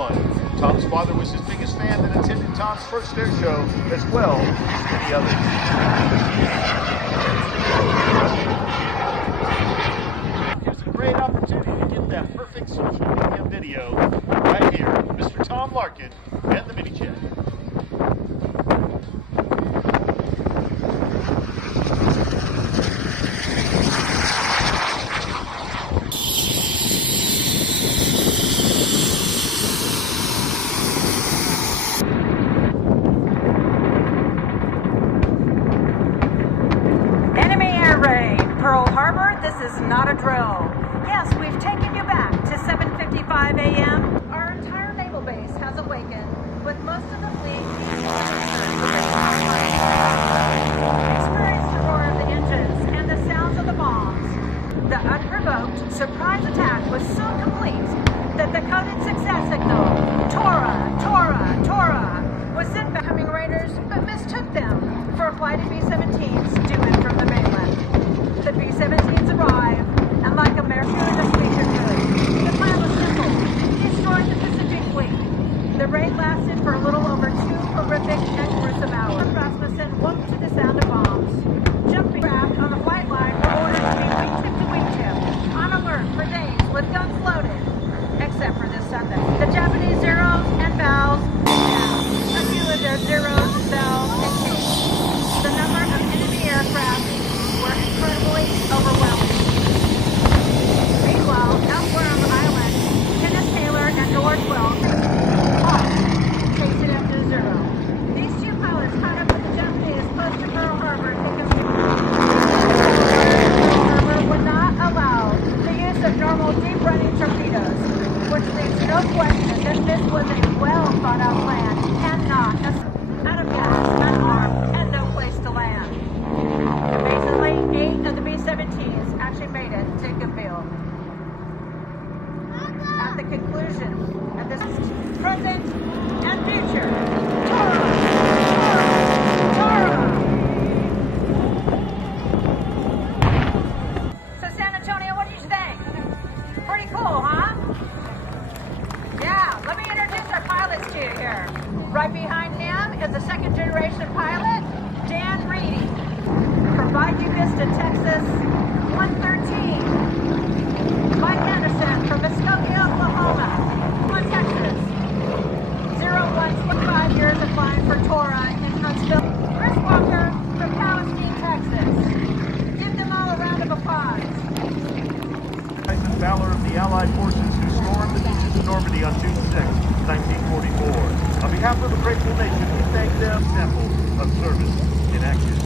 fun. Tom's father was his biggest fan and attended Tom's first air show as well as many others. Here's a great opportunity to get that perfect social media video right here. Mr. Tom Larkin and the Mini Jet. Pearl Harbor, this is not a drill. Yes, we've taken you back to 7:55 a.m. Our entire naval base has awakened, with most of the fleet experienced the roar of the engines and the sounds of the bombs. The unprovoked surprise attack was so complete that the coded success signal, Tora, Tora, Tora, was sent by Humming Raiders, but mistook them for a flight of B-17s due in from the mainland. The B-17s arrived, and like a mare in a speaker good, the plan was simple: destroy the Pacific Fleet. The raid lasted for a little over 2 horrific and gruesome hours. Rasmussen woke to the sound of bombs. Jumping craft on the flight line were ordered to be wingtip to wingtip, on alert for days with guns loaded, except for this Sunday. The Japanese zeros and bows, a few of their zeros, bows, and Ks. The number of enemy aircraft were incredibly overwhelming. Meanwhile, elsewhere on the island, Kenneth Taylor and George Wells chased it after zero. These two pilots caught up with the Japanese close to Pearl Harbor because Pearl Harbor would not allow the use of normal deep-running torpedoes, which leaves no question that this was a well-thought-out plan and not out of gas, unarmed, and no place to land. Amazingly, 8 of the B-17s actually made it to Goodfield. At the conclusion of this present and future, Tora! Tora! Tora! So San Antonio, what do you think? Pretty cool, huh? Yeah, let me introduce our pilots to you here. Right behind him is a second-generation pilot, Dan Reedy. Provide you Vista, Texas, 113. Mike Anderson from Muskogee, Oklahoma, Texas, 0125 years of flying for Tora in Huntsville. Chris Walker from Palestine, Texas. Give them all a round of applause. The valor of the Allied forces who stormed the beaches of Normandy on June 6, 1944. On behalf of the grateful nation, we thank them. Example of service in action.